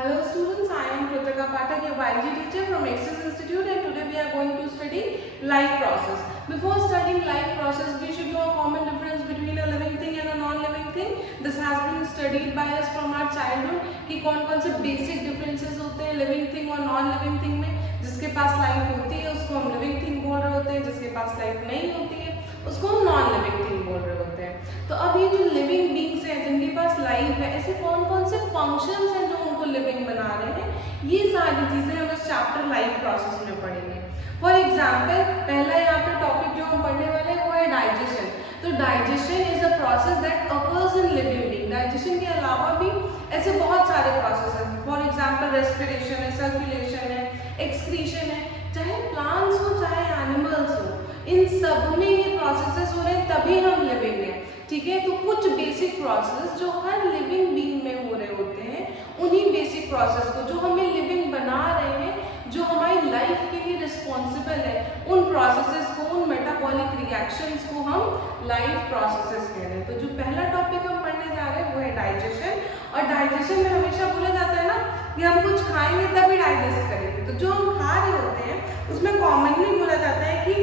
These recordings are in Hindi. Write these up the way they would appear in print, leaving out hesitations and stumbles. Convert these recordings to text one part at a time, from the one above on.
Hello students, I am Kritika Pathak, your biology teacher from Axis Institute, and today we are going to study life process. Before studying life process, we should know a common difference between a living thing and a non-living thing. This has been studied by us from our childhood कि कौन-कौन से basic differences होते हैं living thing और non-living thing में. जिसके पास life होती है उसको हम living thing बोल रहे होते हैं, जिसके पास life नहीं होती है उसको हम non-living thing बोल रहे होते हैं. तो अब ये जो living beings हैं जिनके पास life है, ऐसे कौन-कौन से functions हैं जो उनको living बना रहे हैं, ये सारी चीजें हम इस चैप्टर लाइफ प्रोसेस में पढ़ेंगे. फॉर एग्जाम्पल, पहला यहाँ पे टॉपिक जो हम पढ़ने वाले हैं वो है डाइजेशन. तो digestion is a process that occurs in living being. Digestion के अलावा भी ऐसे बहुत सारे प्रोसेस हैं. फॉर एग्जाम्पल रेस्पिरेशन है, सर्कुलेशन है, एक्सक्रीशन है. चाहे प्लांट्स हो चाहे एनिमल्स हो, इन सब में ये प्रोसेसेस हो रहे हैं तभी हम लिविंग हैं. ठीक है, तो कुछ बेसिक प्रोसेस जो हर लिविंग बीइंग में हो रहे होते हैं, उन्हीं बेसिक प्रोसेस को जो हमें लिविंग बना रहे हैं, जो हमारी लाइफ के लिए रिस्पॉन्सिबल है, उन प्रोसेसेस को, उन मेटाबॉलिक रिएक्शंस को हम लाइफ प्रोसेसेस कह रहे हैं. तो जो पहला टॉपिक हम पढ़ने जा रहे हैं वो है डाइजेशन. और डाइजेशन में हमेशा बोला जाता है ना कि हम कुछ खाएंगे तभी डाइजेस्ट करेंगे. तो जो हम खा रहे होते हैं उसमें कॉमनली बोला जाता है कि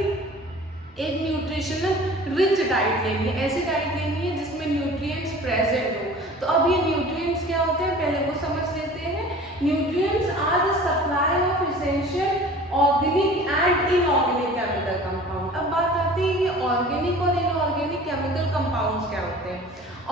एक न्यूट्रिशनल रिच डाइट लेनी है, ऐसी डाइट लेनी है जिसमें न्यूट्रिएंट्स प्रेजेंट हो. तो अब ये न्यूट्रिएंट्स क्या होते हैं पहले वो समझ लेते हैं. Nutrients are the supply of essential organic and inorganic chemical compound. अब बात आती है कि ऑर्गेनिक और इनऑर्गेनिक केमिकल कंपाउंड्स क्या होते हैं.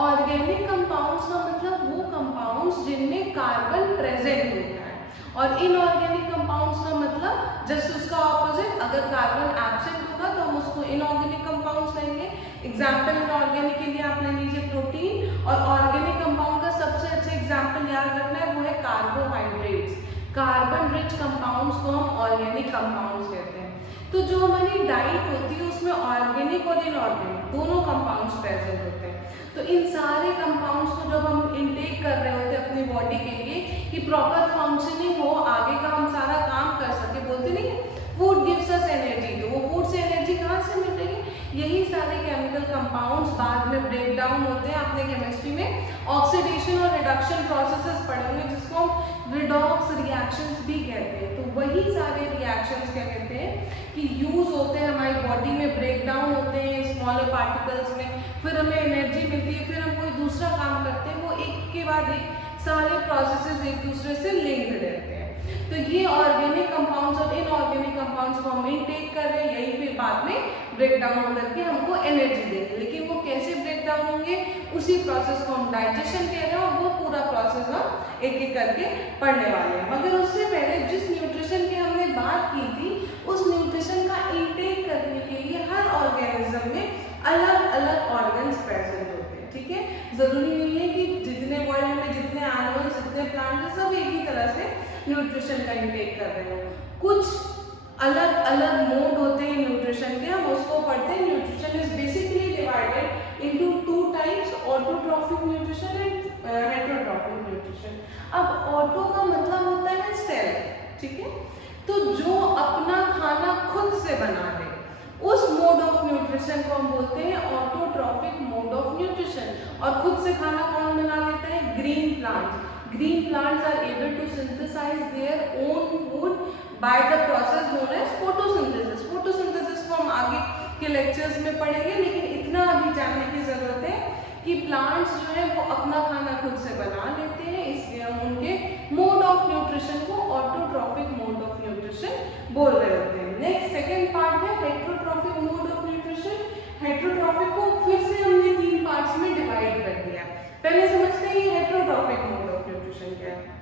ऑर्गेनिक कंपाउंड्स का मतलब वो कंपाउंड्स जिनमें कार्बन प्रेजेंट होता है, और इनऑर्गेनिक कंपाउंड्स का मतलब जस्ट उसका ऑपोजिट, अगर कार्बन एब्सेंट होगा तो हम उसको इनऑर्गेनिक कंपाउंड्स कहेंगे. एग्जाम्पल इनऑर्गेनिक के लिए आप ले लीजिए प्रोटीन, और ऑर्गेनिक कंपाउंड का सबसे अच्छा एग्जाम्पल याद रखना है वो है कार्बोहाइड्रेट्स. कार्बन रिच कंपाउंड्स को हम ऑर्गेनिक कंपाउंड्स कहते हैं. तो जो हमारी डाइट होती है उसमें ऑर्गेनिक और इनऑर्गेनिक दोनों कंपाउंड्स प्रेजेंट होते हैं. तो इन सारे कंपाउंड्स को जब हम इनटेक कर रहे होते हैं अपनी बॉडी के लिए कि प्रॉपर फंक्शनिंग हो, आगे का हम सारा काम कर सके, बोलते नहीं है फूड गिव्स अस एनर्जी. तो वो फूड से एनर्जी कहाँ से मिलेगी? यही सारे केमिकल कंपाउंड्स बाद में ब्रेक डाउन होते हैं. आपने केमिस्ट्री में ऑक्सीडेशन और रिडक्शन प्रोसेसेस पढ़े होंगे जिसको हम रिडॉक्स रिएक्शंस भी कहते हैं. तो वही सारे रिएक्शंस क्या कहते हैं कि यूज होते हैं हमारी बॉडी में, ब्रेक डाउन होते हैं स्मॉलर पार्टिकल्स में, फिर हमें एनर्जी मिलती है, फिर हम कोई दूसरा काम करते हैं. वो एक के बाद एक सारे प्रोसेसेस एक दूसरे से लिंक्ड रहते हैं. तो ये ऑर्गेनिक कंपाउंड्स और इनऑर्गेनिक कंपाउंड्स को हम इनटेक कर रहे हैं, यही फिर बाद में ब्रेक डाउन होकर के हमको एनर्जी देंगे. लेकिन वो कैसे ब्रेक डाउन होंगे, उसी प्रोसेस को हम डाइजेशन कह रहे हैं, और वो पूरा प्रोसेस हम एक एक करके पढ़ने वाले हैं. मगर उससे पहले जिस न्यूट्रिशन की हमने बात की थी, उस न्यूट्रिशन का इनटेक करने के लिए हर ऑर्गेनिज्म में अलग अलग ऑर्गन्स प्रेजेंट होते हैं. ठीक है, जरूरी नहीं है कि जितने वर्ल्ड में जितने एनिमल्स, जितने प्लांट्स, सब एक ही तरह से न्यूट्रिशन का इनटेक कर रहे हो. कुछ अलग अलग मोड होते हैं न्यूट्रिशन के, हम उसको पढ़ते हैं. Nutrition is basically divided into two types, autotrophic nutrition and heterotrophic nutrition. अब ऑटो का मतलब होता है सेल्फ. ठीक है, तो जो अपना खाना खुद से बना ले, उस मोड ऑफ न्यूट्रिशन को हम बोलते हैं ऑटोट्रॉफिक मोड ऑफ न्यूट्रिशन. और खुद से खाना कौन बना लेता है? Green plants. Green plants are able to synthesize their own food by the process known as photosynthesis. Photosynthesis को हम आगे के लेक्चर्स में पढ़ेंगे, लेकिन इतना अभी जानने की जरूरत है कि प्लांट्स जो है वो अपना खाना खुद से बना लेते हैं, इसलिए हम उनके मोड ऑफ न्यूट्रिशन को ऑटोट्रॉफिक मोड ऑफ न्यूट्रिशन बोल रहे होते हैं. नेक्स्ट सेकेंड पार्ट है heterotrophic mode of nutrition. Heterotrophic को फिर से हमने 3 पार्ट्स में डिवाइड कर दिया. पहले समझते हैं ये हेटेरोट्रॉफिक मोड ऑफ न्यूट्रिशन क्या है.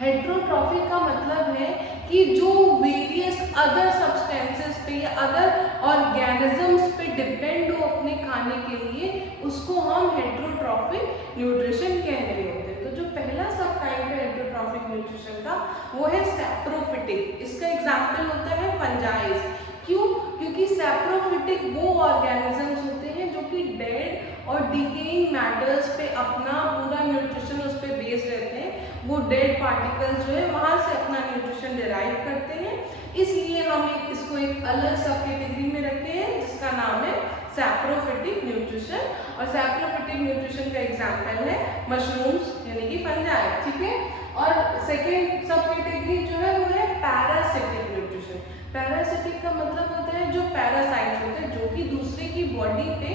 हेटेरोट्रॉफिक का मतलब है कि जो वेरियस अदर सब्सटेंसेस पे या अदर ऑर्गेनिजम्स पे डिपेंड हो अपने खाने के लिए, उसको हम हेटेरोट्रॉफिक न्यूट्रिशन कह रहे होते हैं. तो जो पहला सब टाइप है हेटेरोट्रॉफिक न्यूट्रिशन का वो है सैप्रोफिटिक. इसका एग्जाम्पल होता है फंजाइज. क्यों? क्योंकि सैप्रोफिटिक वो ऑर्गेनिजम्स होते हैं जो कि डेड और डिकेइंग मैटर्स पे अपना पूरा न्यूट्रिशन उस पर बेस्ड रहते हैं. वो डेड पार्टिकल्स जो है वहाँ से अपना न्यूट्रिशन डिराइव करते हैं. इसलिए हम इसको एक अलग सब कैटेगरी में रखते हैं जिसका नाम है सैप्रोफिटिक न्यूट्रिशन. और सैप्रोफिटिक न्यूट्रिशन का एग्जाम्पल है मशरूम्स यानी कि फंजाई. ठीक है, और सेकेंड सब कैटेगरी जो है वो है पैरासिटिक न्यूट्रिशन। पैरासिटिक का मतलब होता है जो पैरासाइट्स होते हैं, जो कि दूसरे की बॉडी पे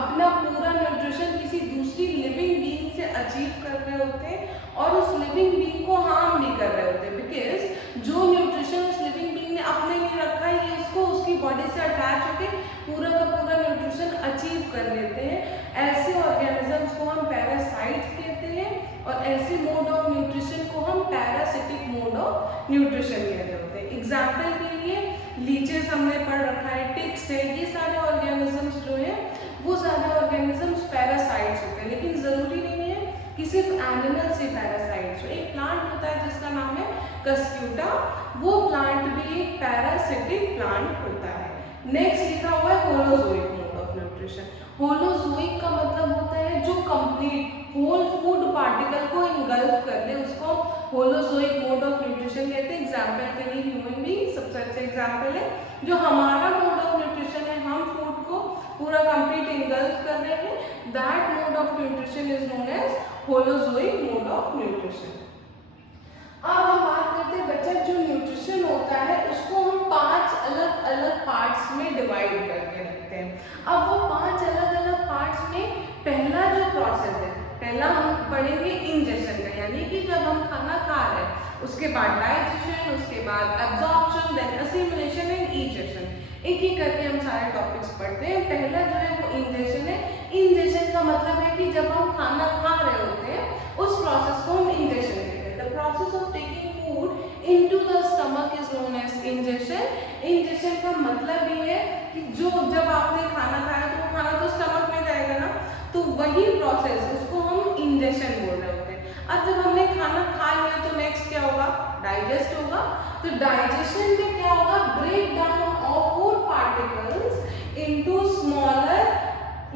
अपना पूरा न्यूट्रिशन किसी दूसरी लिविंग बीइंग से अचीव कर रहे होते हैं और उस लिविंग बीइंग को हार्म भी कर रहे होते हैं, बिकॉज जो न्यूट्रिशन उस लिविंग बीइंग ने अपने लिए रखा है ये उसको उसकी बॉडी से अटैच होकर पूरा का पूरा न्यूट्रिशन अचीव कर लेते हैं। ऐसे ऑर्गेनिजम्स को हम पैरासाइट्स कहते हैं और ऐसे मोड ऑफ न्यूट्रिशन को हम पैरासिटिक मोड ऑफ न्यूट्रिशन कह रहे होते हैं। एग्जाम्पल के लिए लीचेस हमने पढ़ रखा है, टिक्स है, ये सारे ऑर्गेनिजम्स जो है वो सारे ऑर्गेनिजम्स पैरासाइट्स होते हैं, लेकिन जरूरी नहीं है कि सिर्फ एनिमल से पैरासाइट्स हो। एक प्लांट होता है जिसका नाम है कस्क्यूटा, वो प्लांट भी एक पैरासिटिक प्लांट होता है। नेक्स्ट लिखा हुआ है holozoic mode of nutrition. Holozoic का मतलब होता है जो कंप्लीट होल फूड पार्टिकल को इनगल्फ कर ले, उसको होलोजोइक मोड ऑफ न्यूट्रिशन कहते हैं। एग्जाम्पल के लिए ह्यूमन बीइंग सबसे अच्छा एग्जाम्पल है। जो हमारा मोड ऑफ न्यूट्रिशन है, हम फूड को पूरा कंप्लीट इनगल्फ कर रहे हैं, that mode of nutrition is known as holozoic mode of nutrition. अब हम बात करते हैं बच्चा, जो न्यूट्रिशन होता है उसको हम 5 अलग अलग पार्ट्स में डिवाइड करके रखते हैं। अब वो 5 अलग अलग पार्ट्स में पहला जो प्रोसेस है, पहला हम पढ़ेंगे इंजेशन का, यानी कि जब हम खाना खा रहे हैं उसके बाद डाइजेशन, उसके बाद absorption, then assimilation and egestion. एक एक करके हम सारे टॉपिक्स पढ़ते हैं। पहला जो है वो इंजेशन है। इंजेशन का मतलब है कि जब हम खाना खा रहे होते हैं उस प्रोसेस को हम इंजेशन कहते हैं। The process of taking food into the stomach is known as ingestion. Ingestion का मतलब ये है कि जो जब आपने खाना खाया तो वो खाना तो स्टमक में जाएगा ना, तो वही प्रोसेस उसको हम इंजेशन बोल रहे होते हैं। अब जब हमने खाना खा लिया तो नेक्स्ट क्या होगा, डाइजेस्ट होगा। तो डाइजेशन में क्या होगा, break down of food particles into smaller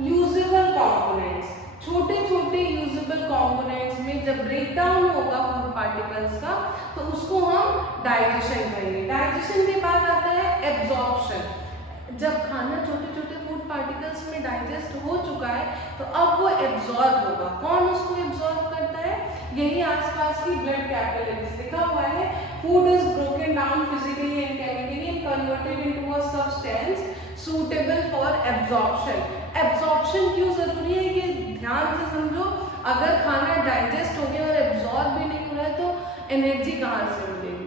usable components. छोटे छोटे यूजेबल कंपोनेंट्स में जब ब्रेक डाउन होगा फूड पार्टिकल्स का तो उसको हम डाइजेशन कहेंगे। डाइजेशन के बाद आता है एब्जॉर्प्शन। जब खाना छोटे छोटे फूड पार्टिकल्स में डाइजेस्ट हो चुका है तो अब वो एब्जॉर्ब होगा। कौन उसको एब्जॉर्ब करता है, यही आसपास की ब्लड कैपिलरीज। लिखा हुआ है food is broken down physically and chemically and converted into a substance suitable for absorption. Absorption क्यों जरूरी है ये ध्यान से समझो। अगर खाना डाइजेस्ट हो गया और एब्जॉर्ब भी नहीं हो रहा है तो एनर्जी कहाँ से मिलेगी।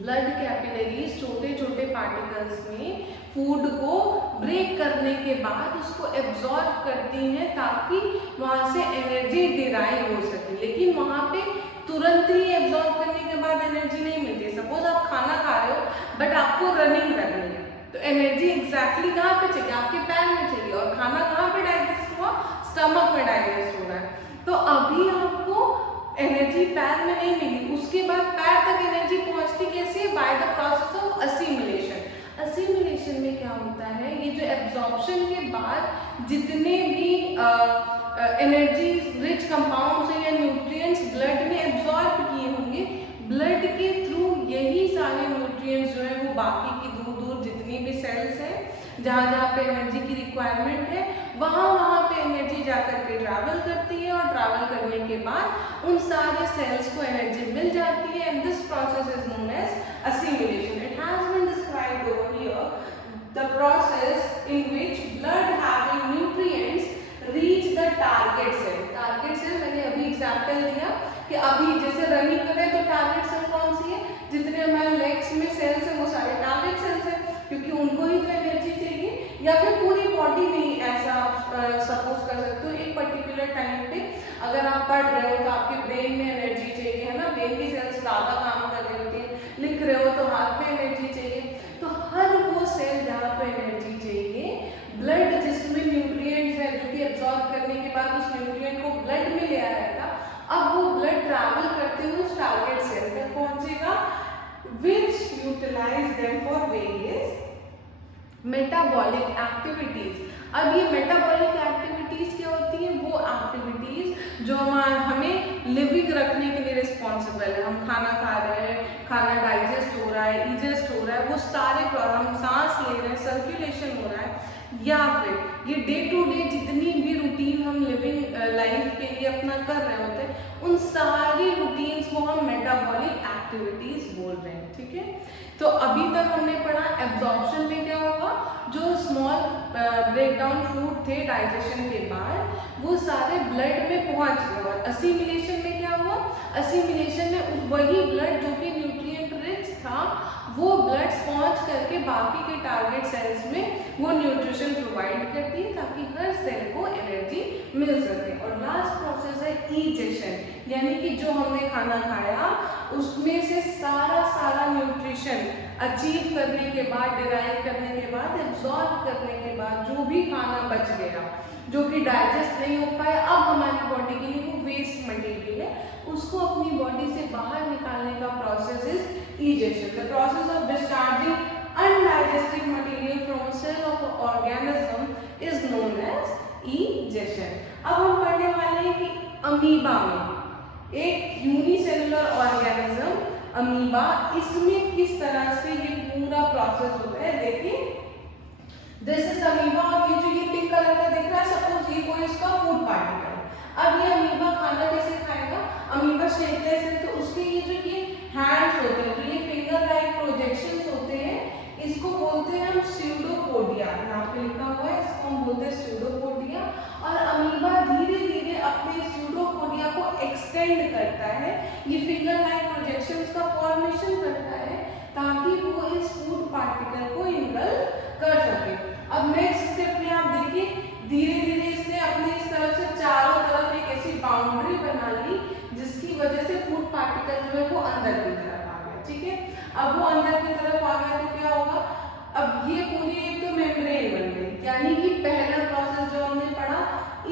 ब्लड कैपिलरीज छोटे छोटे पार्टिकल्स में फूड को ब्रेक करने के बाद उसको एब्जॉर्ब करती हैं ताकि वहाँ से एनर्जी डिराइव हो सके, लेकिन वहाँ पे तुरंत ही एब्जॉर्ब करने के बाद एनर्जी नहीं मिलती। सपोज आप खाना खा रहे हो बट आपको रनिंग करनी है तो एनर्जी एग्जैक्टली कहाँ पे चाहिए, आपके पैर में चाहिए, और खाना कहाँ पे डाइजेस्ट हुआ, स्टमक में डाइजेस्ट हो रहा है। तो अभी आपको एनर्जी पैर में नहीं मिली, उसके बाद पैर तक एनर्जी पहुंचती कैसे है, by the process of assimilation. Assimilation में क्या होता है, ये जो एब्जॉर्प्शन के बाद जितने भी एनर्जी रिच कंपाउंड्स या न्यूट्रिएंट्स ब्लड में एब्जॉर्ब किए होंगे, ब्लड के थ्रू यही सारे न्यूट्रिएंट्स जो है वो बाकी की दूर दूर जितनी भी सेल्स हैं जहाँ जहाँ पे एनर्जी की रिक्वायरमेंट है वहाँ पे एनर्जी जाकर के ट्रैवल करती है, और ट्रैवल करने के बाद उन सारे सेल्स को एनर्जी मिल जाती है। And this process is known as assimilation. It has been described over here the process in which blood having nutrients reach the target cell. Target cell मैंने अभी एग्जांपल दिया कि अभी जैसे रनिंग कर रहे हैं तो टारगेट सेल कौन सी है, जितने हमारे लेग्स में सेल्स है वो सारे टारगेट सेल्स हैं, क्योंकि उनको ही तो एनर्जी चाहिए। या फिर पूरी बॉडी में ही ऐसा सपोज कर सकते हो, एक पर्टिकुलर टाइम पे अगर आप पढ़ रहे हो तो आपके ब्रेन में एनर्जी चाहिए, है ना, ब्रेन की सेल्स ज़्यादा काम कर रही होती है, लिख रहे हो तो हाथ में एनर्जी चाहिए। तो हर वो सेल जहाँ पे एनर्जी चाहिए, ब्लड जिसमें न्यूट्रिएंट्स है जो कि एब्जॉर्ब करने के बाद उस न्यूट्रिएंट को ब्लड में ले आया था, अब वो ब्लड ट्रैवल करते हुए उस टारगेट सेल तक पहुंचेगा, which utilize them for various metabolic activities. अब ये मेटाबॉलिक एक्टिविटीज क्या होती हैं, वो एक्टिविटीज जो हमें लिविंग रखने के लिए रिस्पॉन्सिबल है। हम खाना खा रहे हैं, खाना डाइजेस्ट हो रहा है, इजेस्ट हो रहा है, वो सारे हम सांस ले रहे हैं, सर्कुलेशन हो रहा है, या फिर ये डे टू डे जितनी भी रूटीन हम लिविंग लाइफ के लिए अपना कर रहे होते हैं, उन सारी रूटीन्स को हम एक्टिविटीज बोल रहे हैं, ठीक है। तो अभी तक हमने पढ़ा एब्जॉर्प्शन में क्या होगा, जो स्मॉल ब्रेक डाउन फूड थे डाइजेशन के बाद वो सारे ब्लड में पहुंच गए, और असिमिलेशन में क्या हुआ, असिमिलेशन में वही ब्लड जो कि न्यूट्रिएंट रिच था वो ब्लड पहुंच करके बाकी के टारगेट सेल्स में वो न्यूट्रिशन प्रोवाइड करती है ताकि हर सेल को एनर्जी मिल सके। और लास्ट प्रोसेस है इजेशन, यानी कि जो हमने खाना खाया उसमें से सारा न्यूट्रिशन अचीव करने के बाद, डिराइव करने के बाद, एब्जॉर्ब करने के बाद जो भी खाना बच गया जो कि डाइजेस्ट नहीं हो पाया, अब हमारी बॉडी के लिए वो वेस्ट मटेरियल है, उसको अपनी बॉडी से बाहर निकालने का process is egestion. The process of discharging undigested material from a cell of an organism is known as egestion. अब हम पढ़ने वाले हैं कि अमीबा में एक यूनिसेलुलर ऑर्गेनिज्म अमीबा, इसमें किस तरह से ये पूरा प्रोसेस होता है। देखिए दिस इज अमीबा, और ये जो ये पिंक कलर का दिख रहा है सपोज ये कोई इसका फूड पार्टिकल। अब ये अमीबा खाना कैसे खाएगा, अमीबा शेपलेस है तो उसके ये जो ये हैंड्स होते हैं, जो ये फिंगर लाइक प्रोजेक्शंस होते हैं, इसको बोलते हैं हम स्यूडोपोडिया, यहाँ पे लिखा हुआ है, इसको हम बोलते हैं स्यूडोपोडिया। और अमीबा धीरे धीरे अपने स्यूडोपोडिया को एक्सटेंड करता है, ये फिंगर लाइक प्रोजेक्शंस का फॉर्मेशन करता है ताकि वो इस फूड पार्टिकल को इनगल्फ कर सके। अब नेक्स्ट स्टेप में आप देखिए धीरे धीरे इसने अपने इस तरफ से चारों तरफ एक ऐसी बाउंड्री बना ली जिसकी वजह से फूड पार्टिकल जो है वो अंदर की तरफ आ गया, ठीक है। अब वो अंदर की तरफ आ गया तो क्या होगा, अब ये पूरी एक तो मेम्ब्रेन बन गई, यानी कि पहला प्रोसेस जो हमने पढ़ा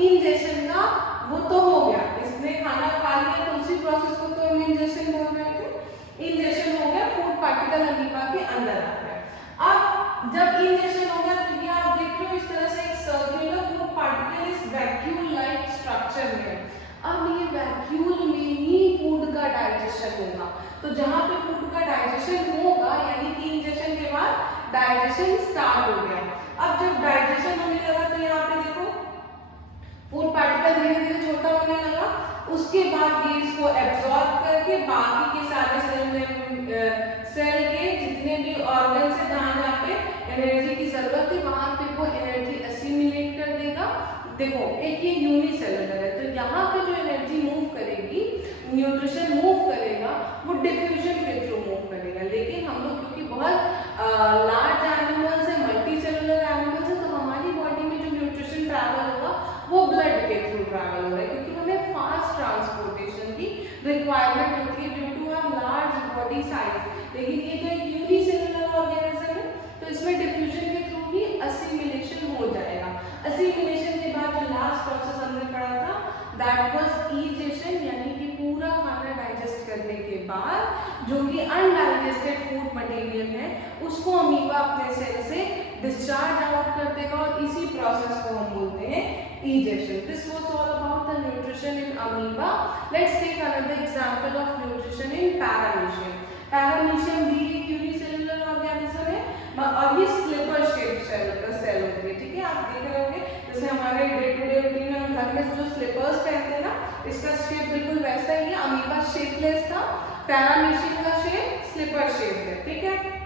इंजेक्शन का वो तो हो गया, इसने खाना खा लिया तो उसी प्रोसेस को तो हम इंजेक्शन बोल रहे थे, इंजेक्शन हो गया, फूड पार्टिकल अमीबा के अंदर आ गया। अब जब इंजेक्शन हो गया तो ये आप देख रहे हो इस तरह से एक सर्कुलर फूड पार्टिकल इस वैक्यूल लाइक स्ट्रक्चर में, अब ये वैक्यूल में ही फूड का डाइजेशन होगा। तो जहाँ पे फूड का डाइजेशन होगा यानी कि इंजेक्शन के बाद डाइजेशन स्टार्ट हो गया। अब जब डाइजेशन होने लगा तो यहाँ पे देखो फूड पार्टिकल धीरे धीरे छोटा होने लगा, उसके बाद ये इसको एब्जॉर्ब करके बाकी के सारे सेल के जितने भी ऑर्गन से जहाँ पे एनर्जी की जरूरत है वहां पे वो एनर्जी असिमिलेट कर देगा। देखो एक ये यूनिसेलुलर है तो यहाँ पे जो एनर्जी मूव करेगी, न्यूट्रिशन मूव करेगा, वो डिफ्यूजन के थ्रू मूव करेगा। लेकिन हम लोग क्योंकि बहुत लार्ज एनिमल्स है, मल्टी सेलुलर एनिमल्स है, तो हमारी बॉडी में जो न्यूट्रिशन ट्रैवल होगा वो ब्लड के थ्रू ट्रैवल हो रहा है, क्योंकि हमें फास्ट ट्रांसपोर्टेशन की रिक्वायरमेंट होती है due to our large body size. लेकिन ये तो एक यूनिसेलुलर ऑर्गेनिज्म है तो इसमें डिफ्यूजन के थ्रू ही असिमिलेशन हो जाएगा। असिमिलेशन के बाद जो लास्ट प्रोसेस हमने पढ़ा था दैट वाज इजेशन, यानी कि पूरा खाना डाइजेस्ट करने के बाद जो कि अनडाइजेस्टेड फूड मटेरियल है उसको अमीबा अपने सेल से डिस्चार्ज आउट कर देगा और इसी प्रोसेस को हम बोलते हैं egestion. This was all about the nutrition in amoeba. Let's take another example of nutrition in paramecium. Paramecium भी एक यूनिसेलुलर ऑर्गेनिज्म है और ये स्लिपर शेप सेल होती है, ठीक है। आप देख रहे होंगे जैसे हमारे डे टू डे रूटीन में हम घर में जो स्लिपर्स पहनते हैं ना, इसका शेप बिल्कुल वैसा ही है। अमीबा शेपलेस था, पैरामीशियम का शेप स्लिपर शेप है, ठीक है।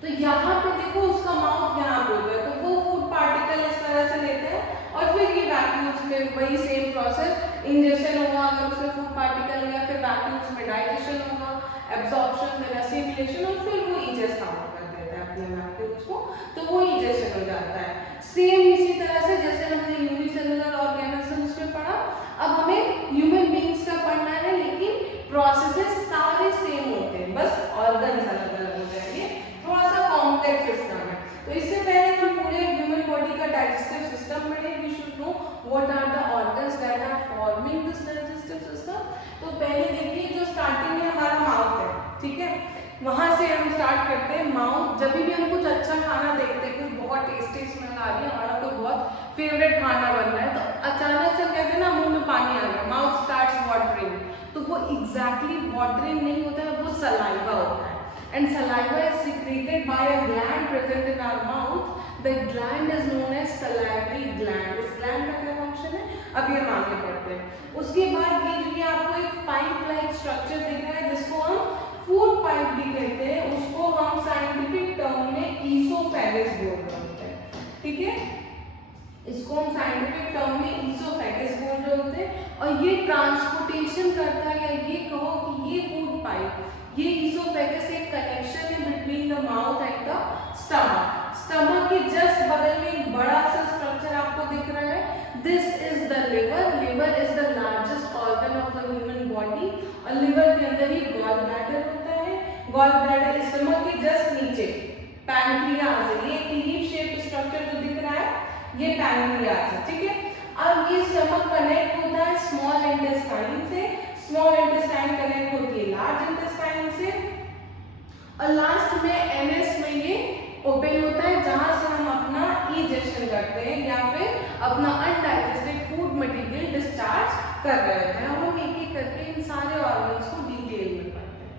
तो यहाँ पे देखो उसका माउथ यहाँ पे होता है तो वो फूड पार्टिकल इस तरह से लेते हैं और फिर ये वैक्यूल्स में वही सेम प्रोसेस, इंजेक्शन होगा अगर उसमें फूड पार्टिकल लिया, फिर वैक्यूल्स में डाइजेशन होगा, एब्जॉर्प्शन में असिमिलेशन और फिर वो इजेस्ट आउट कर देता है अपने वैक्यूल्स को, तो वो इजेशन हो जाता है। सेम इसी तरह से जैसे हमने यूनिसेलुलर ऑर्गेनिजम्स में पढ़ा, अब हमें ह्यूमन बीइंग्स का पढ़ना है, लेकिन प्रोसेसेस सारे सेम होते हैं, बस ऑर्गन्स अलग अलग हो जाएंगे, थोड़ा सा कॉम्प्लेक्स सिस्टम है। तो इससे पहले हम पूरे ह्यूमन बॉडी का डाइजेस्टिव सिस्टम पढ़े, we should know what are the organs that are forming this digestive system. तो पहले देखिए जो स्टार्टिंग में हमारा माउथ है, ठीक है, वहां से हम स्टार्ट करते हैं। माउथ, जब भी हम कुछ अच्छा खाना देखते हैं, कुछ बहुत टेस्टी स्मेल आ रही है, हमारा कोई बहुत फेवरेट खाना बन रहा है, तो अचानक से कहते हैं ना मुंह में पानी आ गया, माउथ स्टार्ट्स वाटरिंग, तो वो एग्जैक्टली वाटरिंग नहीं होता है, वो सलाइवा होता है। And saliva is secreted by a gland present in our mouth. The gland is known as salivary gland. इस gland का क्या फंक्शन है अभी हम आगे पढ़ते हैं। उसके बाद ये जो आपको एक पाइप लाइक स्ट्रक्चर दिख रहा है जिसको हम पाइप भी कहते हैं, उसको हम साइंटिफिक टर्म में ईसोफेगस बोल रहे होते हैं, ठीक है, इसको हम साइंटिफिक टर्म में ईसोफेगस बोल रहे होते हैं। और ये ट्रांसपोर्टेशन करता है, या ये कहो कि ये फूड पाइप, ये ईसोफेगस एक कनेक्शन है between the mouth and the stomach. Stomach के जस्ट बगल में एक बड़ा सा स्ट्रक्चर आपको दिख रहा है, this is the liver. Liver is the largest organ of the human body, और लिवर के अंदर ही गॉल ब्लैडर होता है। गॉल ब्लैडर स्टमक के जस्ट नीचे पैनक्रियाज है, ये एक लीफ शेप स्ट्रक्चर जो दिख रहा है ये पैनक्रियाज है, ठीक है। अब ये स्टमक कनेक्ट होता है स्मॉल इंटेस्टाइन से, स्मॉल इंटेस्टाइन कनेक्ट होती है लार्ज इंटेस्टाइन से, और लास्ट में एनएस में ये ओपन होता है, जहां से हम अपना इजेक्शन करते हैं या फिर अपना अनडाइजेस्टेड फूड मटेरियल डिस्चार्ज कर रहे होते हैं। अब हम एक एक करके इन सारे ऑर्गन्स को डिटेल में पढ़ते हैं।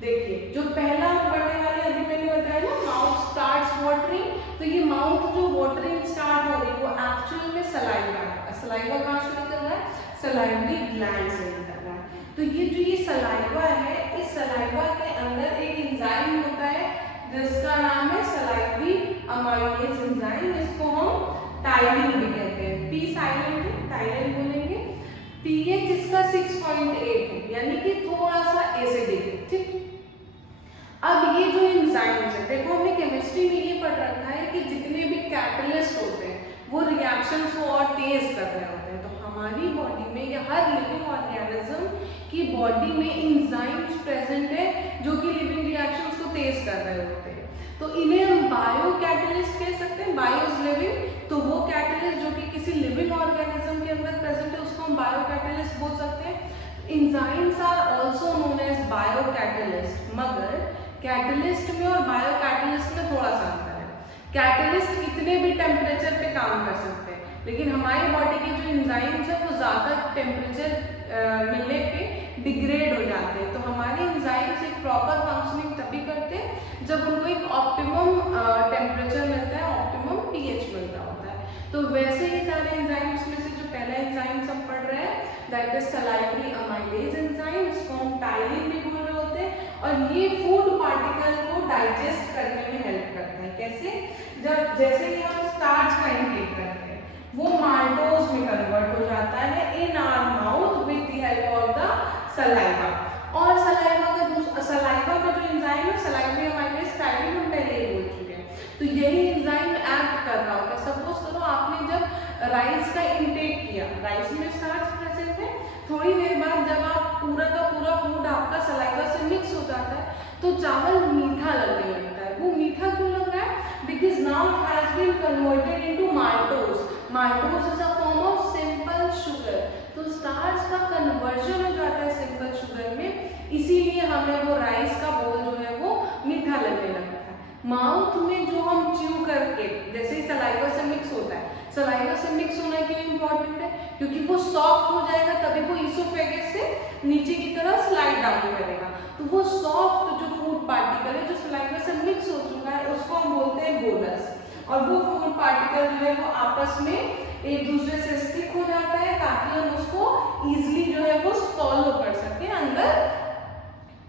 देखिए, जो पहला हम पढ़ने वाले, अभी मैंने बताया ना, माउथ स्टार्ट्स वाटरिंग, तो ये माउथ जो वाटरिंग स्टार्ट हो रही है वो एक्चुअल में सलाइवा है। सलाइवा कहाँ से निकल रहा है? सलाइवरी ग्लैंड से निकल रहा है। तो ये जो ये सलाइवा है, इस सलाइवा के अंदर एक एंजाइम होता है जिसका नाम है सलाइवरी अमाइलेज एंजाइम, इसको हम टाइलिन भी कहते हैं। पी साइलेंट है, टाइलिन बोलेंगे। पीएच इसका 6.8 है, यानी कि थोड़ा सा एसिडिक है, ठीक। अब ये जो एंजाइम्स है, देखो हमने केमिस्ट्री में ये पढ़ रखा है कि जितने भी कैटलिस्ट होते हैं वो रिएक्शंस को और तेज कर रहे होते हैं। तो हमारी बॉडी में या हर लिविंग ऑर्गेनिज्म की बॉडी में एंजाइम्स प्रेजेंट है जो कि लिविंग रिएक्शंस को तेज कर रहे होते हैं। तो इन्हें हम बायो कैटलिस्ट कह सकते हैं। बायो इज लिविंग, तो वो कैटलिस्ट जो कि किसी लिविंग ऑर्गेनिज्म के अंदर प्रेजेंट है उसको हम बायो कैटलिस्ट बोल सकते हैं। Enzymes are also known as bio catalyst, मगर कैटलिस्ट में और बायो कैटलिस्ट में थोड़ा सा अंतर है। कैटलिस्ट कितने भी टेम्परेचर पे काम कर सकते हैं, लेकिन हमारी बॉडी के जो एंजाइम्स है वो ज़्यादा टेम्परेचर मिलने पे डिग्रेड हो जाते हैं। तो हमारे एंजाइम्स एक प्रॉपर फंक्शनिंग तभी करते हैं जब उनको एक ऑप्टिमम टेम्परेचर मिलता है, ऑप्टिमम पीएच मिल रहा होता है। तो वैसे ही सारे एंजाइम्स में से जो पहला एंजाइम हम पढ़ रहे हैं that is salivary amylase enzyme, इसको हम टाइलिन भी बोल रहे होते हैं। और ये फूड पार्टिकल को डाइजेस्ट करने में हेल्प करता है। कैसे? जब जैसे कि हम स्टार्च का इंटेक करते हैं वो माल्टोज में कन्वर्ट हो जाता है in our mouth with the help of the saliva. और सलाइवा का जो एंजाइम है सलाइवरी अमाइलेज टाइलिन, हम पहले ही बोल चुके हैं। तो यही एंजाइम एक्ट कर रहा होता है। सपोज करो आपने जब राइस का इंटेक किया, राइस में स्टार्च प्रेजेंट है, थोड़ी देर बाद जब आप पूरा का पूरा फूड आपका सलाइवा से मिक्स हो जाता है तो चावल मीठा लगने लगता है। वो मीठा क्यों लग रहा है? Because now it has been converted into maltose. Maltose is a form of simple sugar. तो स्टार्च का कन्वर्जन हो जाता है सिंपल शुगर में, इसीलिए हमें वो राइस का बोल जो है वो मीठा लगने लगता है। माउथ में जो हम च्यू करके, जैसे ही सलाइवा से मिक्स होता है, सलाइवा से मिक्स होना क्यों इम्पोर्टेंट है? क्योंकि वो सॉफ्ट हो जाएगा तभी वो ईसोफेगस से नीचे की तरफ स्लाइड डाउन करेगा। तो वो सॉफ्ट जो फूड पार्टिकल है जो सलाइवा से मिक्स हो चुका है उसको हम बोलते हैं बोलस। और वो फूड पार्टिकल जो है वो आपस में एक दूसरे से स्टिक हो जाता है ताकि हम उसको इजिली जो है वो सॉल्व कर सकें अंदर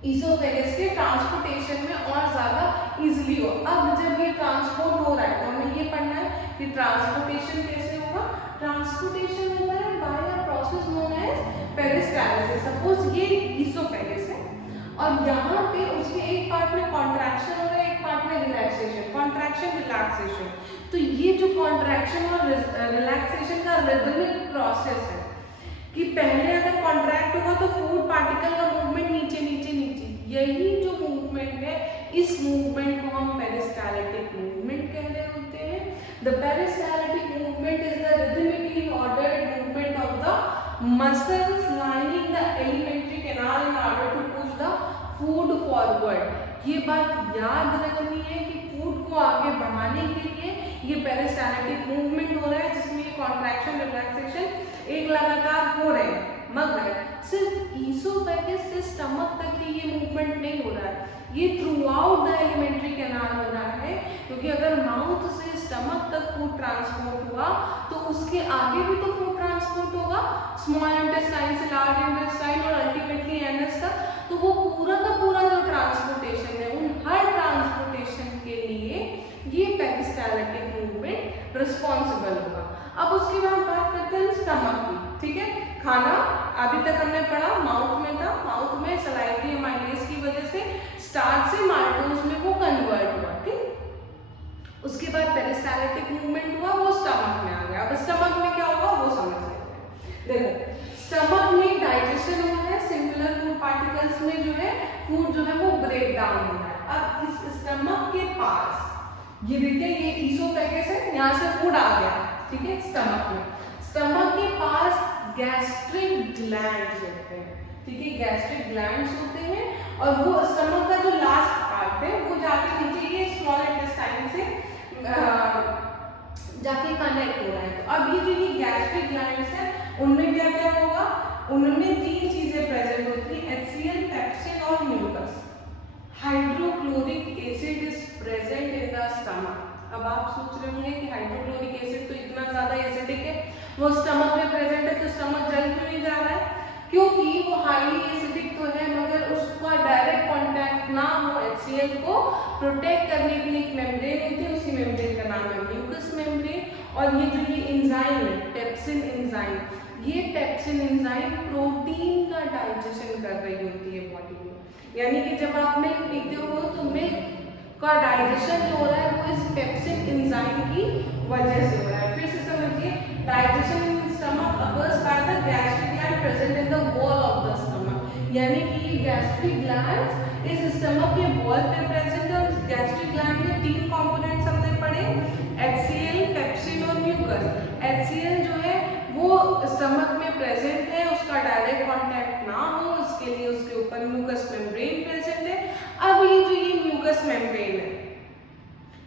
ईसोफेगस के ट्रांसपोर्टेशन में और ज़्यादा इजिली हो। अब जब ये ट्रांसपोर्ट हो रहा है तो हमें ये पढ़ना है कि ट्रांसपोर्टेशन कैसे होगा। ट्रांसपोर्टेशन होता है by a process known as peristalsis. Suppose ये ईसोफेगस है और यहाँ पे उसके एक पार्ट में कॉन्ट्रैक्शन हो रहा है, एक पार्ट में रिलैक्सेशन, कॉन्ट्रैक्शन रिलैक्सेशन। तो ये जो कॉन्ट्रैक्शन और रिलैक्सेशन का रिदमिक प्रोसेस है कि पहले अगर कॉन्ट्रैक्ट होगा तो फूड पार्टिकल का मूवमेंट नीचे नीचे नीचे, यही जो मूवमेंट है इस मूवमेंट को हम पेरिस्टाल्टिक मूवमेंट कह रहे होते हैं। The peristaltic movement is the rhythmically ordered movement of the muscles lining the alimentary canal in order to push the food forward. ये बात याद रखनी है कि फूड को आगे बढ़ाने के लिए ये पेरिस्टाल्टिक मूवमेंट हो रहा है जिसमें ये कॉन्ट्रैक्शन रिलैक्सेशन एक लगातार हो रहे हैं। मगर सिर्फ ईसोफेगस से स्टमक तक ही ये मूवमेंट नहीं हो रहा है, ये through out the alimentary canal हो रहा है। क्योंकि अगर माउथ से स्टमक तक फूड ट्रांसपोर्ट हुआ तो उसके आगे भी तो फूड ट्रांसपोर्ट होगा, स्मॉल इंटेस्टाइन से लार्ज इंटेस्टाइन और अल्टीमेटली एनएस तक। तो वो पूरा का पूरा जो ट्रांसपोर्ट रिस्पॉन्सिबल होगा। अब उसके बाद बात करते हैं स्टमक की, ठीक है। खाना अभी तक हमने पढ़ा माउथ में था, माउथ में सलाइवरी अमाइलेज की वजह से स्टार्च से माल्टोज में वो कन्वर्ट हुआ, ठीक। उसके बाद पेरिस्टाल्टिक मूवमेंट हुआ, वो स्टमक में आ गया। अब स्टमक में क्या होगा वो समझ लेते हैं। देखो स्टमक में डाइजेशन हुआ है, सिंगुलर फूड पार्टिकल्स में जो है फूड जो है वो ब्रेक डाउन होता है। अब इस स्टमक के पास ये देखिए ये ईसोफेगस है, यहाँ से फूड आ गया, ठीक है। स्टमक में, स्टमक के पास गैस्ट्रिक ग्लैंड्स होते हैं, ठीक है। गैस्ट्रिक ग्लैंड्स होते हैं और वो स्टमक का जो लास्ट पार्ट है वो जाके नीचे ये स्मॉल इंटेस्टाइन से जाके कनेक्ट हो रहा है। तो अब ये जो ये गैस्ट्रिक ग्लैंड्स है उनमें क्या क्या होगा, उनमें तीन चीजें प्रेजेंट होती है, HCl, पेप्सिन और mucus. Hydrochloric acid is present in the stomach. अब आप सोच रहे होंगे कि हाइड्रोक्लोरिक एसिड तो इतना ज्यादा एसिडिक है, वो स्टमक में प्रेजेंट है, तो स्टमक जल क्यों नहीं जा रहा है? क्योंकि वो हाईली एसिडिक तो है मगर उसका डायरेक्ट कांटेक्ट ना हो HCl को प्रोटेक्ट करने के लिए एक मेम्ब्रेन होती है, उसी मेम्ब्रेन का नाम है म्यूकस मेम्ब्रेन। और ये जो ये एंजाइम है पेप्सिन एंजाइम, ये पेप्सिन एंजाइम प्रोटीन का डाइजेशन कर रही होती है बॉडी में। यानी कि जब आप मिल्क पीते हो तो मिल्क का डाइजेशन जो हो रहा है वो इस पेप्सिन एंजाइम की वजह से हो रहा है। फिर से समझिए, digestion in stomach occurs by the gastric gland present in the wall of the stomach. यानी कि ये गैस्ट्रिक ग्लैंड्स इस स्टमक के वॉल पे प्रेजेंट है। गैस्ट्रिक ग्लैंड में तीन कंपोनेंट्स हमने पढ़े, HCl, पेप्सिन और म्यूकस। HCl जो है वो स्टमक में प्रेजेंट है, उसका डायरेक्ट कांटेक्ट ना हो उसके लिए उसके ऊपर म्यूकस मेम्ब्रेन प्रेजेंट है। अब ये जो ये म्यूकस मेम्ब्रेन है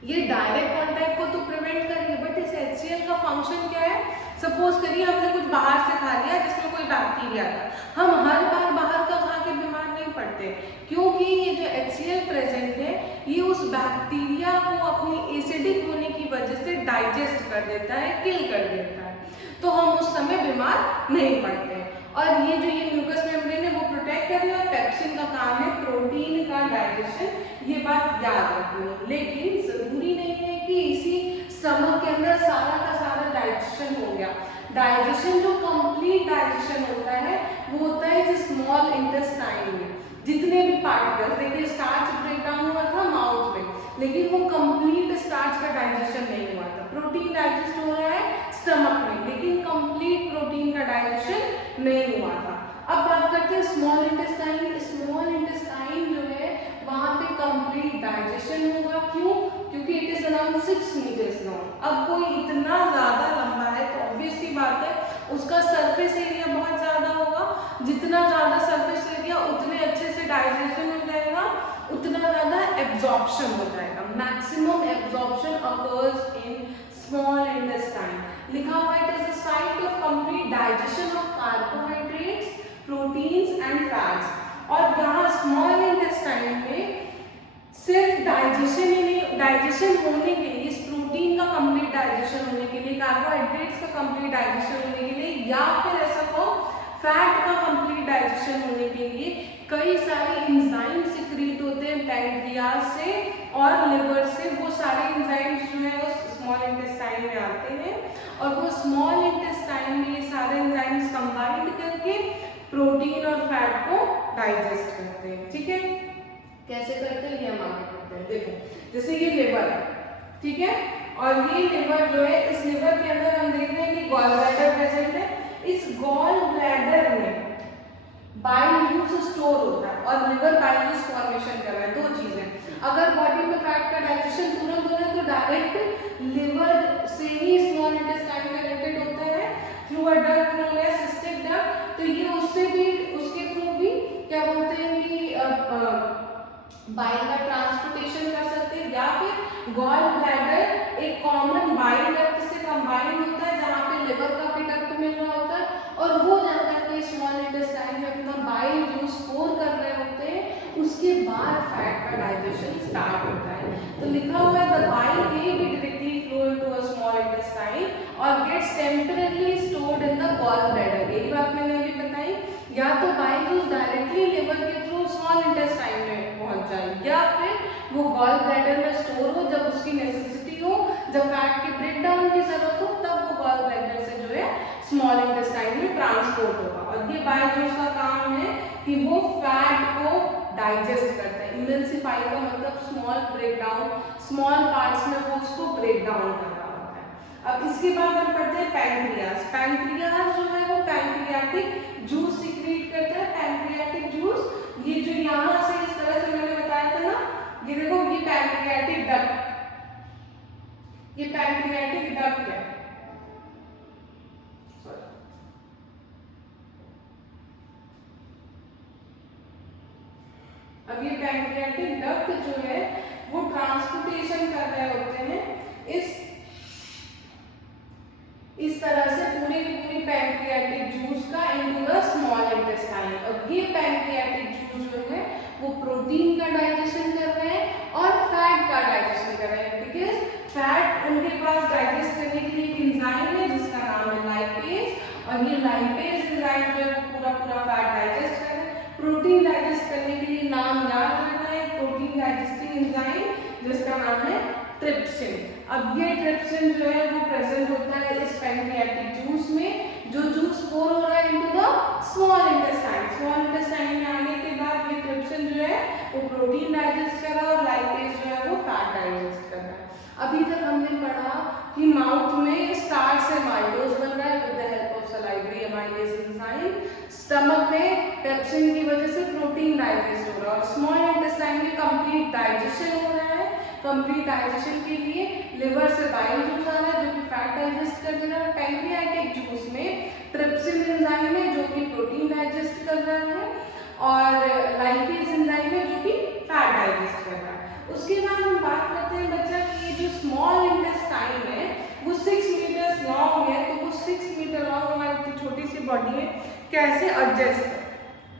ये डायरेक्ट कांटेक्ट को तो प्रिवेंट करेगी, बट इस HCl का फंक्शन क्या है? सपोज करिए हमने कुछ बाहर से खा लिया जिसमें कोई बैक्टीरिया था, हम हर बार बाहर का खा के बीमार नहीं पड़ते, क्योंकि ये जो HCl प्रेजेंट है ये उस बैक्टीरिया को अपनी एसिडिक होने की वजह से डाइजेस्ट कर देता है, किल कर देता है, तो हम उस समय बीमार नहीं पड़ते। और ये जो ये म्यूकस मेम्ब्रेन है वो प्रोटेक्ट कर रहा है। पेप्सिन का काम है प्रोटीन का डाइजेशन, ये बात याद रखनी है। लेकिन जरूरी नहीं है कि इसी स्टमक के अंदर सारा का सारा डाइजेशन हो गया। डाइजेशन जो कंप्लीट डाइजेशन होता है वो होता है इस स्मॉल इंटेस्टाइन में। जितने भी पार्टिकल्स, देखिए स्टार्च ब्रेक डाउन हुआ था माउथ में, लेकिन वो कंप्लीट स्टार्च का डाइजेशन नहीं हुआ था। प्रोटीन डाइजेस्ट हो रहा है स्टमक में, लेकिन कंप्लीट प्रोटीन का डाइजेशन नहीं हुआ था। अब बात करते हैं स्मॉल इंटेस्टाइन। स्मॉल इंटेस्टाइन जो है वहां पे कंप्लीट डाइजेशन होगा। क्यों? क्योंकि it is around 6 metres long. अब कोई इतना ज्यादा लंबा है तो ऑब्वियस सी बात है उसका सरफेस एरिया बहुत ज्यादा होगा। जितना ज्यादा सरफेस एरिया उतने अच्छे से डाइजेशन हो जाएगा, उतना ज्यादा एब्जॉर्प्शन हो जाएगा। Maximum absorption occurs in small intestine. लिखा हुआ है it is a site of complete digestion of carbohydrates, proteins and fats. और यहाँ स्मॉल इंटेस्टाइन में सिर्फ डाइजेशन ही नहीं, डाइजेशन होने के लिए, इस प्रोटीन का कंप्लीट डाइजेशन होने के लिए, कार्बोहाइड्रेट्स का कंप्लीट डाइजेशन होने के लिए, या फिर ऐसा कहो फैट का कंप्लीट डाइजेशन होने के लिए कई सारे एंजाइम सिक्रीट होते हैं पैंक्रियाज से और लिवर से। वो सारे एंजाइम्स जो है वो स्मॉल इंटेस्टाइन में आते हैं और वो स्मॉल इंटेस्टाइन में ये सारे एंजाइम्स कंबाइंड करके प्रोटीन और फैट को डाइजेस्ट करते हैं। ठीक है, कैसे करते हैं ये हम आगे करते हैं। देखो जैसे ये लिवर है, ठीक है, और ये लिवर जो है, इस लिवर के अंदर हम देख रहे हैं कि गॉल ब्लैडर प्रेजेंट है। इस गॉल ब्लैडर में बाइल जूस स्टोर होता है और लिवर बाइल जूस फॉर्मेशन कर रहा है। दो चीजें, अगर बॉडी में फैट का डाइजेशन तुरंत हो रहा है तो डायरेक्ट लिवर से ही स्मॉल इंटेस्टाइन कनेक्टेड होता है through a duct known as cystic duct. तो ये उससे भी, उसके थ्रू भी क्या बोलते हैं कि बाइल का ट्रांसपोर्टेशन कर सकते हैं। या फिर गॉल ब्लैडर एक कॉमन बाइल डक्ट से कंबाइंड होता है जहाँ पे लिवर का भी डक्ट मिल रहा होता है और वो जाकर के स्मॉल इंटेस्टाइन में अपना बाइल जूस स्टोर कर रहे होते हैं। उसके बाद फैट का डाइजेशन स्टार्ट होता है। तो लिखा हुआ है the bile may be directly flow into a small intestine or gets temporarily stored in the gallbladder। यही बात मैंने अभी बताई, या तो बाइल जूस डायरेक्टली लिवर के थ्रू स्मॉल इंटेस्टाइन में पहुंच जाए या फिर वो गॉल ब्लैडर में स्टोर हो जब उसकी नेसेसिटी हो जब फैट के ब्रेक डाउन की जरूरत हो तब वो गॉल ब्लैडर से जो है स्मॉल इंटेस्टाइन में ट्रांसपोर्ट होगा। और ये बाइल जूस का काम है कि वो फैट को डाइजेस्ट करता है। इमल्सिफाई का मतलब small break down, small parts में वो उसको ब्रेक डाउन कर रहा होता है। अब इसके बाद हम पढ़ते हैं पैंक्रियाज। पैंक्रियाज जो है वो पैंक्रियाटिक जूस सीक्रेट करता है। पैंक्रियाटिक जूस ये जो यहाँ से इस तरह से मैंने बताया था ना, ये देखो ये पैंक्रियाटिक डक्ट, ये पैंक्रियाटिक डक्ट है। अब ये पैंक्रियाटिक डक्ट जो है वो ट्रांसपोर्टेशन कर रहे होते हैं इस तरह से पूरी की पूरी पैंक्रियाटिक जूस का इनटू द स्मॉल इंटेस्टाइन। और ये पैंक्रियाटिक जूस जो है वो प्रोटीन का डाइजेशन कर रहे हैं और फैट का डाइजेशन कर रहे हैं, बिकॉज फैट उनके पास डाइजेस्ट करने के लिए एक एंजाइम है जिसका नाम है लाइपेज, और ये लाइपेज एंजाइम जो है वो पूरा पूरा फैट डाइजेस्ट कर रहे हैं। प्रोटीन डाइजेस्ट करने के लिए नाम याद रखना है, प्रोटीन डाइजेस्टिंग एंजाइम जिसका नाम है ट्रिप्सिन। अब ये ट्रिप्सिन जो है वो प्रेजेंट होता है इस पैंक्रियाटिक जूस में, जो जूस पोर हो रहा है into the small intestine. Small intestine में आने के बाद ये ट्रिप्सिन जो है वो प्रोटीन डाइजेस्ट कर रहा है और लाइपेज जो है वो फैट डाइजेस्ट कर रहा है। अभी तक हमने पढ़ा कि माउथ में स्टार्च से माइटोज बन रहा है with the help of salivary amylase enzyme. Stomach में पेप्सिन की वजह से प्रोटीन डाइजेस्ट हो रहा है और स्मॉल इंटेस्टाइन में कंप्लीट डाइजेशन हो रहा है। कंप्लीट डाइजेशन के लिए लिवर से बाइल जूस आ रहा है जो कि फैट डाइजेस्ट कर दे रहा है। पैंक्रियाटिक जूस में ट्रिप्सिन एंजाइम है जो कि प्रोटीन डाइजेस्ट कर रहा है और लाइपेज एंजाइम है जो कि फैट डाइजेस्ट कर रहा है। उसके बाद हम बात करते हैं बच्चा कि ये जो स्मॉल इंटेस्टाइन है वो 6 मीटर लॉन्ग है, तो वो 6 मीटर लॉन्ग हमारी इतनी छोटी सी बॉडी में कैसे एडजस्ट है,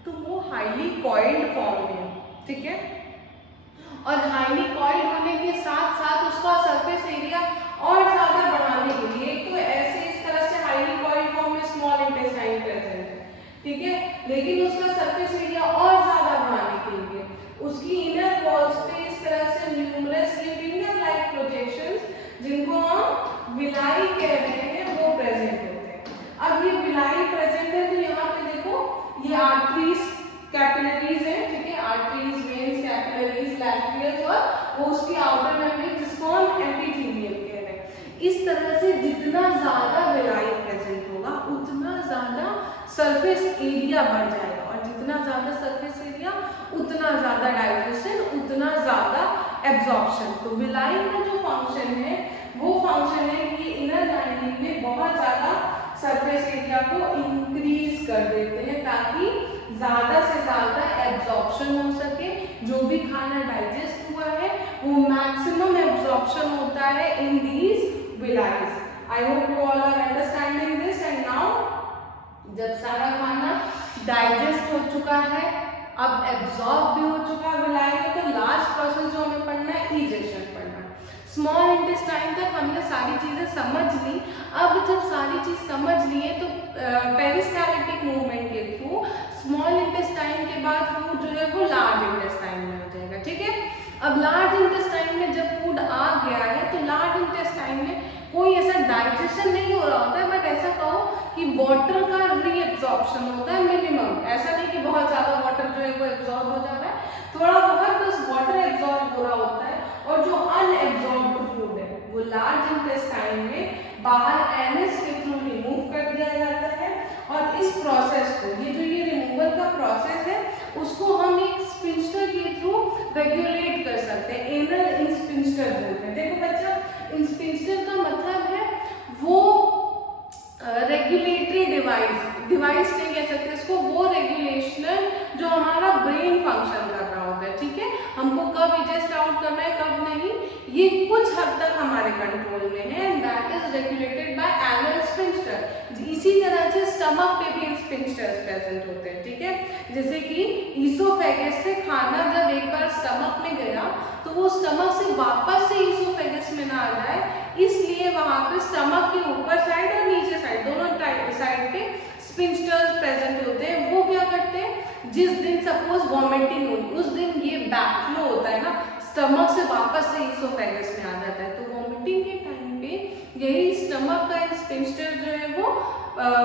तो वो हाईली कॉइल्ड फॉर्म में है, ठीक है। और हाईली कॉइल्ड होने के साथ साथ उसका सरफेस एरिया और ज्यादा बढ़ाने के लिए, एक तो ऐसे इस तरह से हाईली कॉइल्ड फॉर्म में स्मॉल इंटेस्टाइन प्रेजेंट है, ठीक है, लेकिन उसका सरफेस एरिया और ज्यादा बढ़ाने के लिए उसकी इनर वॉल्स पे इस तरह से न्यूमरस ये फिंगर लाइक प्रोजेक्शंस जिनको हम विलाई कह रहे हैं वो प्रेजेंट होते हैं। अब ये विलाई प्रेजेंट है तो यहाँ पे देखो ये आर्टरीज कैपिलरीज है, ठीक है, आर्टरीज वेन्स कैपिलरीज लैक्रियस और वो उसकी आउटर मेम्ब्रेन जिसको हम एपिथेलियम कह रहे हैं। इस तरह से जितना ज्यादा विलाई प्रेजेंट होगा उतना ज्यादा सरफेस एरिया बढ़ जाएगा और जितना ज्यादा सरफेस एरिया उतना ज्यादा डाइजेशन, उतना ज्यादा एब्जॉर्प्शन। तो विलाई का जो फंक्शन है वो फंक्शन है कि इनर लाइनिंग में बहुत ज्यादा सरफेस एरिया को इंक्रीज कर देते हैं ताकि ज्यादा से ज्यादा एब्जॉर्प्शन हो सके। जो भी खाना डाइजेस्ट हुआ है वो मैक्सिमम एब्जॉर्प्शन होता है in these villi. I hope you all are understanding this. And now जब सारा खाना डाइजेस्ट हो चुका है, अब एब्जॉर्ब भी हो चुका है विलाई में, तो लास्ट प्रोसेस जो हमें पढ़ना है इजेशन पढ़ना है। स्मॉल इंटेस्टाइन तक हमने सारी चीजें समझ ली। अब जब सारी चीज समझ लिए तो पेरिस्टाल्टिक मूवमेंट के थ्रू स्मॉल इंटेस्टाइन के बाद फूड जो है वो लार्ज इंटेस्टाइन में आ जाएगा, ठीक है। अब लार्ज इंटेस्टाइन में जब फूड आ गया है तो लार्ज इंटेस्टाइन में कोई ऐसा डाइजेशन नहीं हो रहा होता है, बट ऐसा कहो कि वाटर का रीएब्जॉर्प्शन होता है मिनिमम। ऐसा नहीं कि बहुत ज्यादा वाटर जो है वो एब्जॉर्ब हो जा रहा है, थोड़ा बहुत बस वाटर एब्जॉर्ब हो रहा होता है और जो अनएब्जॉर्ब्ड फूड है वो लार्ज इंटेस्टाइन में बाहर एनएस के थ्रू रिमूव कर दिया जाता है। और इस प्रोसेस को, ये जो ये रिमूवल का प्रोसेस है उसको हम एक स्फिंक्टर के थ्रू रेगुलेट कर सकते हैं, एनल स्फिंक्टर बोलते हैं। देखो बच्चा, स्फिंक्टर का मतलब है वो रेगुलेटरी डिवाइस नहीं कह सकते इसको, वो रेगुलेशनल जो हमारा ब्रेन फंक्शन कर रहा होता है, ठीक है। हमको कब इजेस्ट आउट करना है कब नहीं, ये कुछ हद तक हमारे कंट्रोल में है, and that is regulated by anal sphincter. इसी तरह से स्टमक पे भी स्फिंक्टर्स प्रेजेंट होते हैं, ठीक है। जैसे कि ईसोफेगस से खाना जब एक बार स्टमक में गया तो वो स्टमक से वापस से ईसोफेगस में ना आ जाए, इसलिए वहां पे स्टमक के ऊपर साइड और नीचे साइड दोनों साइड पे स्फिंक्टर्स प्रेजेंट होते हैं। वो क्या करते हैं, जिस दिन सपोज वॉमिटिंग हुई उस दिन ये बैकफ्लो होता है ना, स्टमक से वापस से ईसोफेगस में आ जाता है, तो वॉमिटिंग के टाइम यही स्टमक का स्फिंक्टर जो है वो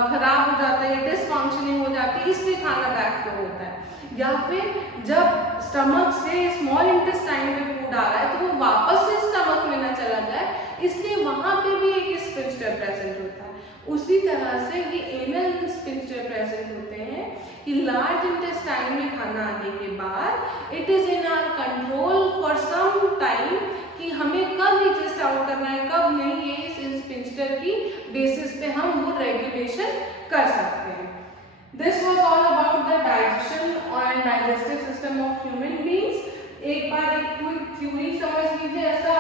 खराब हो जाता है, डिसफंक्शनिंग हो जाती है, इसलिए खाना बैक फ्लो होता है। या फिर जब स्टमक से स्मॉल इंटेस्टाइन में फूड आ रहा है तो वो वापस से स्टमक में ना चला जाए, इसलिए वहां पे भी एक स्फिंक्टर प्रेजेंट होता है। उसी तरह से ये एनल स्फिंक्टर प्रेजेंट होते हैं कि लार्ज इंटेस्टाइन में खाना आने के बाद it is in our control for some time कि हमें कब इजेस्ट आउट करना है, कब नहीं, ये इस स्फिंक्टर की बेसिस पे हम वो रेगुलेशन कर सकते हैं। This was all about the digestion and digestive system of human beings. एक बार एक थ्योरी समझ लीजिए ऐसा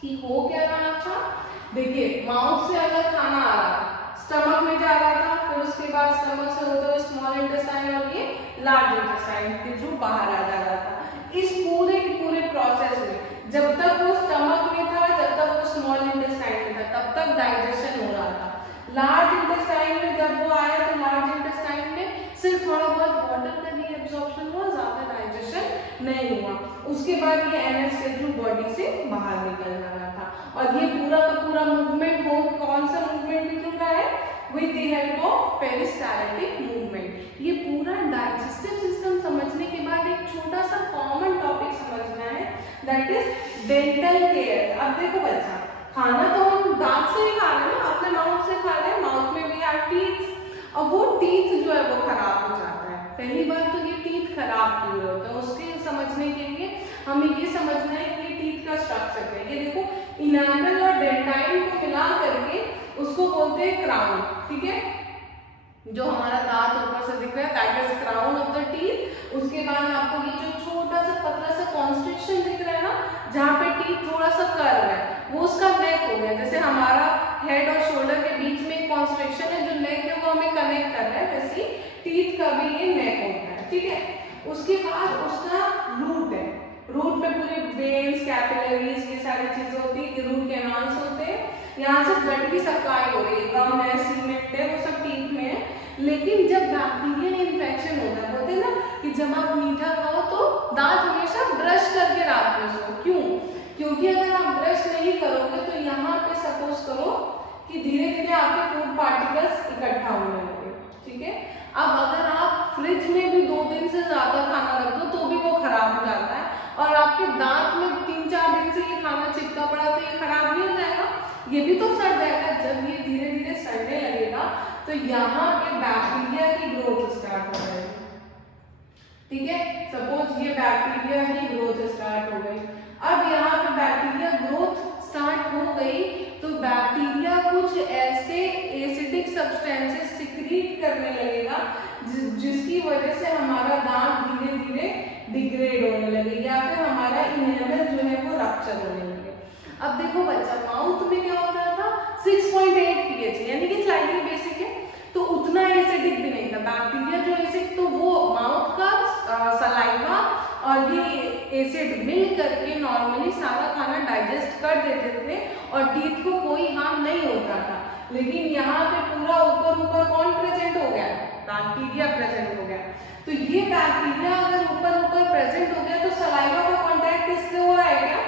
कि हो क्या रहा था। देखिए, माउथ से अगर खाना आ रहा था, स्टमक में जा रहा था, फिर उसके बाद स्टमक से होते हुए स्मॉल इंटेस्टाइन और ये लार्ज इंटेस्टाइन के थ्रू बाहर आ जा रहा था। इस पूरे के पूरे प्रोसेस में जब तक वो स्टमक में था, जब तक वो स्मॉल इंटेस्टाइन में था, तब तक डाइजेशन हो रहा था। लार्ज इंटेस्टाइन में जब वो आया तो लार्ज इंटेस्टाइन में सिर्फ थोड़ा बहुत वाटर का ही एब्जॉर्प्शन हुआ, ज्यादा डाइजेशन नहीं हुआ। उसके बाद ये एनएस के थ्रू बॉडी से बाहर निकल जा रहा था। और ये पूरा का पूरा मूवमेंट हो, कौन सा मूवमेंट दिख रहा है, with the help of peristaltic movement. ये पूरा डाइजेस्टिव सिस्टम समझने के बाद एक छोटा सा कॉमन टॉपिक समझना है, दैट इज डेंटल केयर। अब देखो बच्चा, खाना तो हम दांत से ही खा रहे हैं ना, अपने माउथ से खा रहे हैं, माउथ में भी आर टीथ। अब वो टीथ जो है वो खराब हो जाता है। पहली बात तो ये टीथ खराब क्यों होता है, उसके समझने के लिए हमें ये समझना है कि ये टीथ का स्ट्रक्चर है। ये देखो, इनामल और डेंटाइन को मिला करके उसको बोलते हैं क्राउन, ठीक है। जो हमारा दांत ऊपर से दिख रहा है that is crown of the teeth. उसके बाद आपको ये जो छोटा सा पतला सा कॉन्स्ट्रिक्शन दिख रहा है ना, जहाँ पे टीथ थोड़ा सा कर्व है, वो उसका नेक हो गया। जैसे हमारा हेड और शोल्डर के बीच में कॉन्स्ट्रिक्शन है, जो नेक है वो हमें कनेक्ट कर रहा है, वैसे टीथ का भी ये नेक होता है, ठीक है। उसके बाद उसका रूट है, रूट में पूरे वेन्स, कैपिलरीज, ये सारी चीजें होती है, रूट कैनाल्स होते हैं। यहाँ से ब्लड की सप्लाई हो रही है, गम है, सीमेंट है, वो सब टीथ में है। लेकिन जब बैक्टीरियल इन्फेक्शन होता है, बोलते हैं ना कि जब आप मीठा खाओ तो दांत हमेशा ब्रश करके रात में सो। क्यों? क्योंकि अगर आप ब्रश नहीं करोगे तो यहाँ पे सपोज करो कि धीरे धीरे आपके फूड पार्टिकल्स इकट्ठा होने लगे, ठीक है। अब अगर आप फ्रिज में भी 2 दिन से ज्यादा खाना रख दो तो भी वो खराब हो जाता है, और आपके दांत में 3-4 दिन से ये खाना चिपका पड़ा तो ये खराब नहीं हो जाएगा, ये भी तो सड़ जाएगा। जब ये धीरे धीरे सड़ने लगेगा तो यहाँ पे बैक्टीरिया की ग्रोथ स्टार्ट हो जाएगी, ठीक है। सपोज ये बैक्टीरिया की ग्रोथ स्टार्ट हो गई। अब यहाँ पे बैक्टीरिया ग्रोथ स्टार्ट हो गई तो बैक्टीरिया कुछ ऐसे एसिडिक सब्सटेंसेस सिक्रीट करने लगेगा जिसकी वजह से हमारा दांत धीरे धीरे डिग्रेड होने लगे, या फिर हमारा इनेमल जो है वो रप्चर होने लगे। अब देखो बच्चा, माउथ में क्या होता था, 6.8 pH, यानी कि स्लाइटली बेसिक है, तो उतना एसिडिक भी नहीं था। बैक्टीरिया जो एसिड, तो वो माउथ का सलाइवा और ये एसिड मिल करके नॉर्मली सारा खाना डाइजेस्ट कर देते थे और टीथ को कोई हार्म नहीं होता था। लेकिन यहाँ पे पूरा ऊपर कौन प्रेजेंट हो गया, बैक्टीरिया प्रेजेंट हो गया। तो ये बैक्टीरिया अगर ऊपर प्रेजेंट हो गया तो सलाइवा का कांटेक्ट इससे हो रहा है क्या?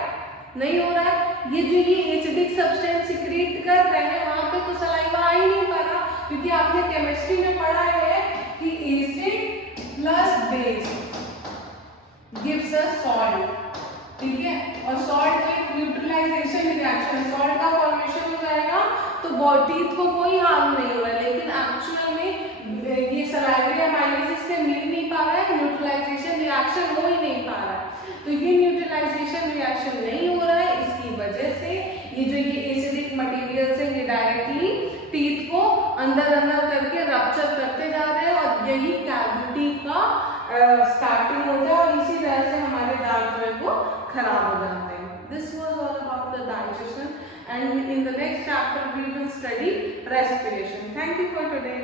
नहीं हो रहा है। ये जो ये एसिडिक सब्सटेंस सिक्रीट कर रहे हैं वहां पे तो सलाइवा आ ही नहीं पा रहा, क्योंकि आपने केमिस्ट्री में पढ़ा है कि acid plus base gives us salt, ठीक है। और सॉल्ट में न्यूट्रलाइजेशन रिएक्शन, सॉल्ट का फॉर्मेशन हो जाएगा तो बॉडी को कोई हार्म नहीं हो रहा है। लेकिन एक्चुअल में ये सलाइवा माइलिसिस से मिल नहीं पा रहा है, न्यूट्रलाइजेशन रिएक्शन हो ही नहीं पा रहा है। तो ये न्यूट्रलाइजेशन रिएक्शन नहीं हो रहा है, इसकी वजह से ये जो ये एसिडिक मटेरियल से ये डायरेक्टली टीथ को अंदर करके रप्चर करते जा रहे हैं और यही कैविटी का स्टार्टिंग होता है और इसी तरह से हमारे दांत जो है वो खराब हो जाते हैं। This was all about the digestion and in the next chapter we will study respiration. Thank you for today.